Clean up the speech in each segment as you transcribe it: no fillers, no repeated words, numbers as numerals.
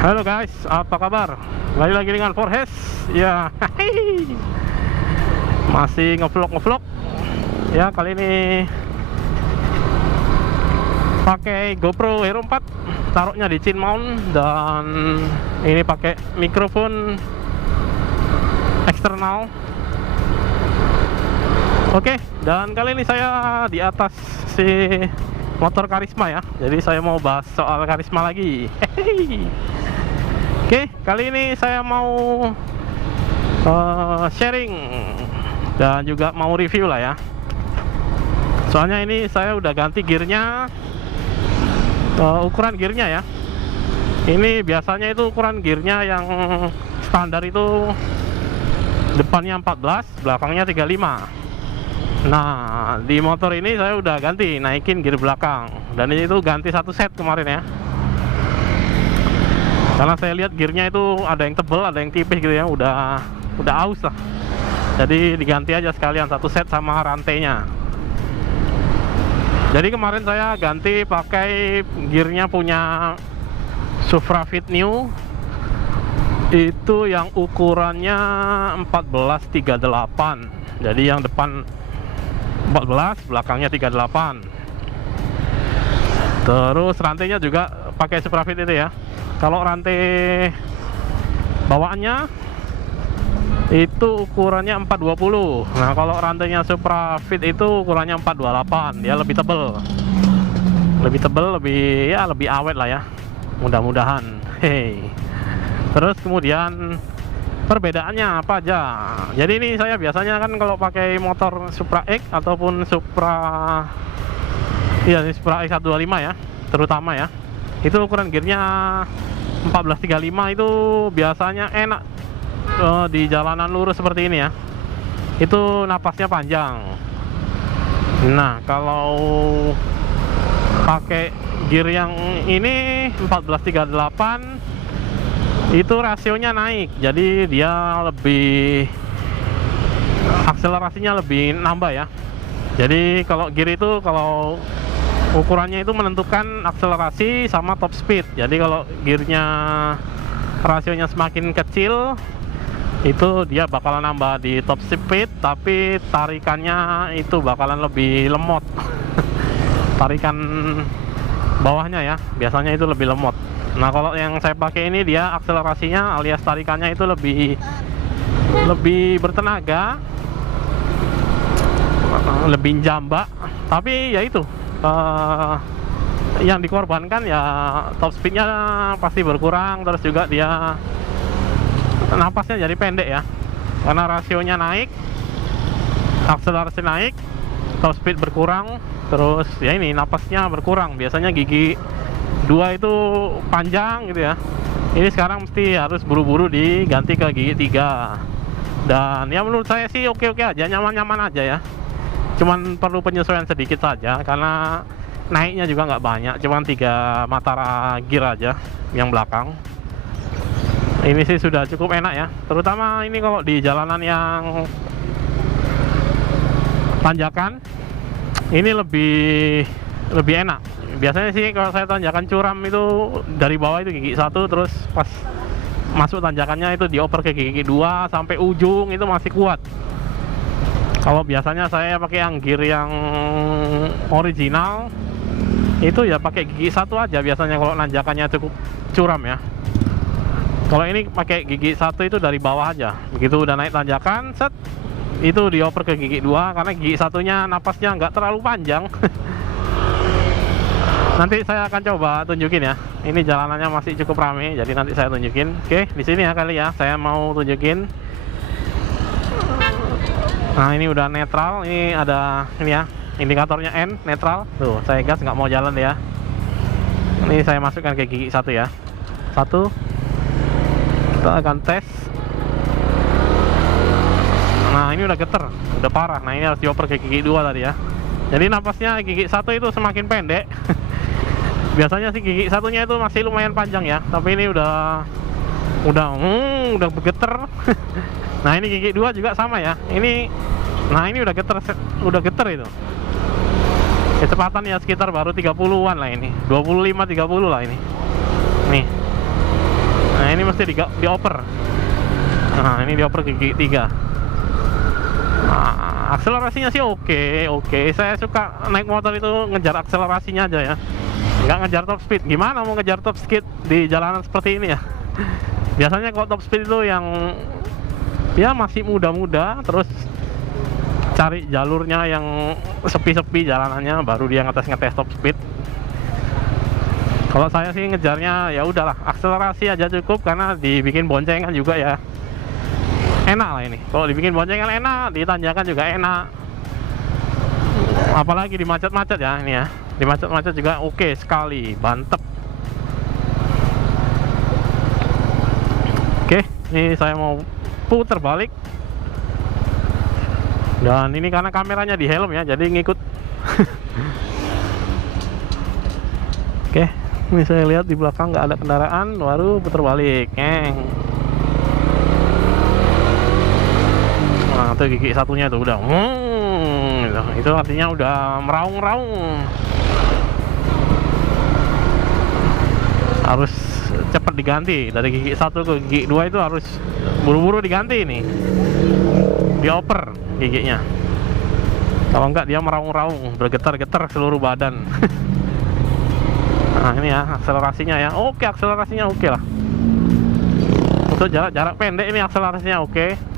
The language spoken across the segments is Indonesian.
Halo guys, apa kabar? Kembali lagi dengan Forhes. Ya, masih ngevlog. Ya, kali ini pakai GoPro Hero 4, taruhnya di chin mount, dan ini pakai mikrofon eksternal. Oke, dan kali ini saya di atas si motor Karisma ya. Jadi saya mau bahas soal Karisma lagi. Oke, kali ini saya mau sharing dan juga mau review lah ya. Soalnya ini saya udah ganti gearnya, ukuran gearnya ya. Ini biasanya itu ukuran gearnya yang standar itu depannya 14, belakangnya 35. Nah, di motor ini saya udah ganti, naikin gear belakang, dan ini itu ganti satu set kemarin ya. Karena saya lihat gearnya itu ada yang tebel, ada yang tipis gitu ya, udah aus lah. Jadi diganti aja sekalian satu set sama rantainya. Jadi kemarin saya ganti pakai gearnya punya Supra Fit New. Itu yang ukurannya 1438. Jadi yang depan 14, belakangnya 38. Terus rantainya juga pakai Suprafit itu ya. Kalau rantai bawaannya itu ukurannya 420. Nah, kalau rantainya Suprafit itu ukurannya 428. Dia lebih tebel. Lebih awet lah ya. Mudah-mudahan. Terus kemudian perbedaannya apa aja? Jadi ini saya biasanya kan kalau pakai motor Supra X ataupun Supra Supra X125 ya, terutama ya, itu ukuran gearnya 1435 itu biasanya enak di jalanan lurus seperti ini ya. Itu napasnya panjang. Nah, kalau pakai gear yang ini 1438 itu rasionya naik, jadi dia lebih, akselerasinya lebih nambah ya. Jadi kalau gear itu, kalau ukurannya itu menentukan akselerasi sama top speed. Jadi kalau gearnya rasionya semakin kecil, itu dia bakalan nambah di top speed, tapi tarikannya itu bakalan lebih lemot. Tarikan bawahnya ya, biasanya itu lebih lemot. Nah, kalau yang saya pakai ini dia akselerasinya alias tarikannya itu lebih bertenaga, lebih jambak, tapi ya itu yang dikorbankan ya top speednya pasti berkurang, terus juga dia napasnya jadi pendek ya, karena rasionya naik, akselerasi naik, top speed berkurang, terus ya ini napasnya berkurang. Biasanya gigi 2 itu panjang gitu ya, ini sekarang mesti harus buru-buru diganti ke gigi 3. Dan ya menurut saya sih oke-oke aja, nyaman-nyaman aja ya. Cuman perlu penyesuaian sedikit saja, karena naiknya juga nggak banyak, cuman 3 matara gear aja yang belakang. Ini sih sudah cukup enak ya, terutama ini kalau di jalanan yang tanjakan, ini lebih enak. Biasanya sih kalau saya tanjakan curam itu dari bawah itu gigi 1, terus pas masuk tanjakannya itu dioper ke gigi 2 sampai ujung, itu masih kuat. Kalau biasanya saya pakai yang gear yang original itu ya pakai gigi 1 aja biasanya kalau nanjakannya cukup curam ya. Kalau ini pakai gigi 1 itu dari bawah aja, begitu udah naik tanjakan set itu dioper ke gigi 2, karena gigi 1-nya napasnya nggak terlalu panjang. Nanti saya akan coba tunjukin ya. Ini jalanannya masih cukup ramai, jadi nanti saya tunjukin. Oke, di sini ya kali ya, saya mau tunjukin. Nah, ini udah netral, ini ada ini ya, indikatornya N, netral. Tuh, saya gas nggak mau jalan ya. Ini saya masukkan ke gigi 1 ya. 1. Kita akan tes. Nah, ini udah geter, udah parah. Nah, ini harus dioper ke gigi 2 tadi ya. Jadi napasnya gigi 1 itu semakin pendek. Biasanya sih gigi 1-nya itu masih lumayan panjang ya, tapi ini udah bergeter. Nah, ini gigi 2 juga sama ya. Ini udah geter itu. Kecepatan ya sekitar baru 30-an lah ini. 25-30 lah ini. Nih. ini mesti dioper. Nah, ini dioper gigi 3. Nah, akselerasinya sih oke. Saya suka naik motor itu ngejar akselerasinya aja ya, nggak ngejar top speed. Gimana mau ngejar top speed di jalanan seperti ini ya? Biasanya kalau top speed itu yang ya masih muda-muda, terus cari jalurnya yang sepi-sepi jalanannya, baru dia ngetes top speed. Kalau saya sih ngejarnya ya udahlah, akselerasi aja cukup, karena dibikin boncengan juga ya enak lah ini. Kalau dibikin boncengan enak, ditanjakan juga enak. Apalagi di macet-macet ya ini ya. Di macet-macet juga oke sekali, mantep. Oke, ini saya mau putar balik. Dan ini karena kameranya di helm ya, jadi ngikut. Oke, ini saya lihat di belakang nggak ada kendaraan, baru putar balik. Nah, itu gigi satunya itu udah, itu artinya udah meraung-raung. Harus cepat diganti, dari gigi 1 ke gigi 2 itu harus buru-buru diganti nih, dioper giginya. Kalau enggak dia meraung-raung, bergetar-getar seluruh badan. Nah, ini ya akselerasinya ya. Oke, akselerasinya oke lah. Untuk jarak pendek ini akselerasinya oke.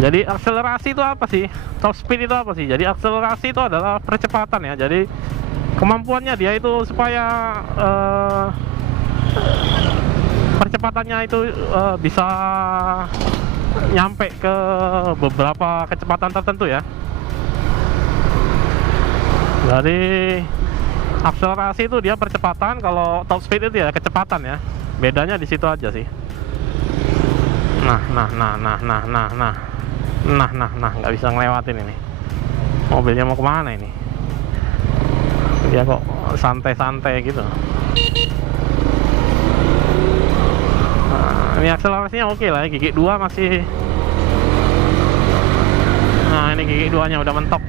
Jadi akselerasi itu apa sih? Top speed itu apa sih? Jadi akselerasi itu adalah percepatan ya. Jadi kemampuannya dia itu supaya percepatannya itu bisa nyampe ke beberapa kecepatan tertentu ya. Jadi akselerasi itu dia percepatan, kalau top speed itu ya kecepatan ya. Bedanya di situ aja sih. Nah, nggak bisa ngelewatin ini. Mobilnya mau kemana ini? Dia kok santai-santai gitu. Nah, ini akselerasinya oke lah ya. Gigi 2 masih. Nah, ini gigi 2 nya udah mentok.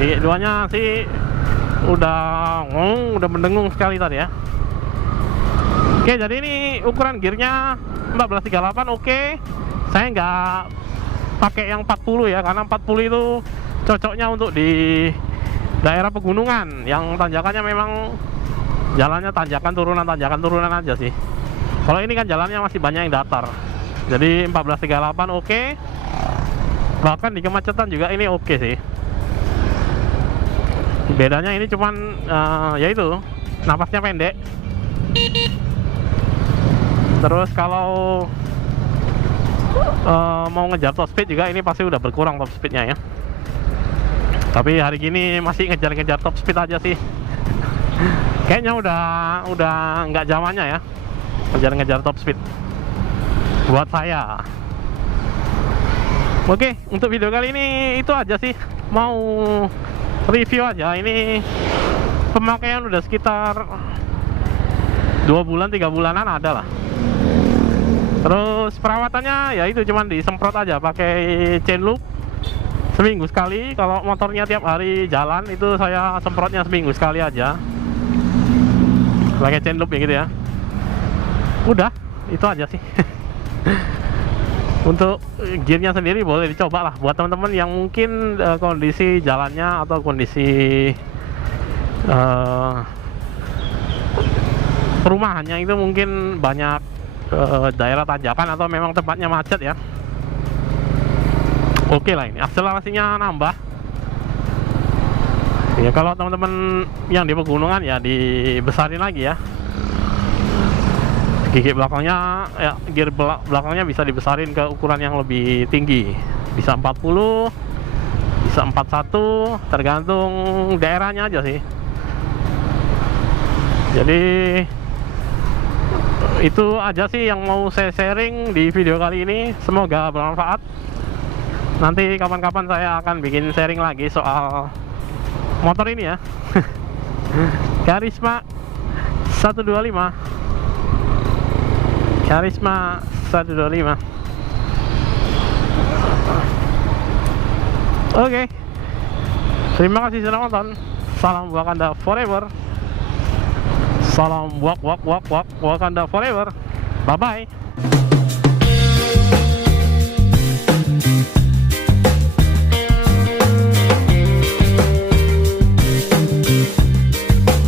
Gigi 2 nya sih udah mendengung sekali tadi ya. Oke, jadi ini ukuran gearnya 1438 oke. Saya nggak pakai yang 40 ya, karena 40 itu cocoknya untuk di daerah pegunungan yang tanjakannya memang jalannya tanjakan turunan aja sih. Kalau ini kan jalannya masih banyak yang datar, jadi 1438 oke. Bahkan di kemacetan juga ini oke sih. Bedanya ini cuman yaitu napasnya pendek. Terus kalau mau ngejar top speed juga ini pasti udah berkurang top speednya ya. Tapi hari gini masih ngejar-ngejar top speed aja sih. Kayaknya udah nggak zamannya ya ngejar-ngejar top speed buat saya. Oke, untuk video kali ini itu aja sih. Mau review aja. Ini pemakaian udah sekitar 2 bulan 3 bulanan ada lah. Terus perawatannya ya itu cuman disemprot aja pakai chain loop seminggu sekali. Kalau motornya tiap hari jalan itu saya semprotnya seminggu sekali aja pakai chain loop ya gitu ya. Udah, itu aja sih. Untuk gearnya sendiri boleh dicoba lah buat teman-teman yang mungkin kondisi jalannya atau kondisi perumahannya itu mungkin banyak daerah tanjakan atau memang tempatnya macet ya. Oke lah, ini akselerasinya nambah ya. Kalau teman-teman yang di pegunungan ya dibesarin lagi ya. Gigi belakangnya ya, gear belakangnya bisa dibesarin ke ukuran yang lebih tinggi, bisa 40, bisa 41, tergantung daerahnya aja sih. Jadi itu aja sih yang mau saya sharing di video kali ini. Semoga bermanfaat. Nanti kapan-kapan saya akan bikin sharing lagi soal motor ini ya. Karisma 125. Karisma 125. Oke. Terima kasih sudah nonton. Salam Wakanda forever. Salam Wakanda forever. Bye bye.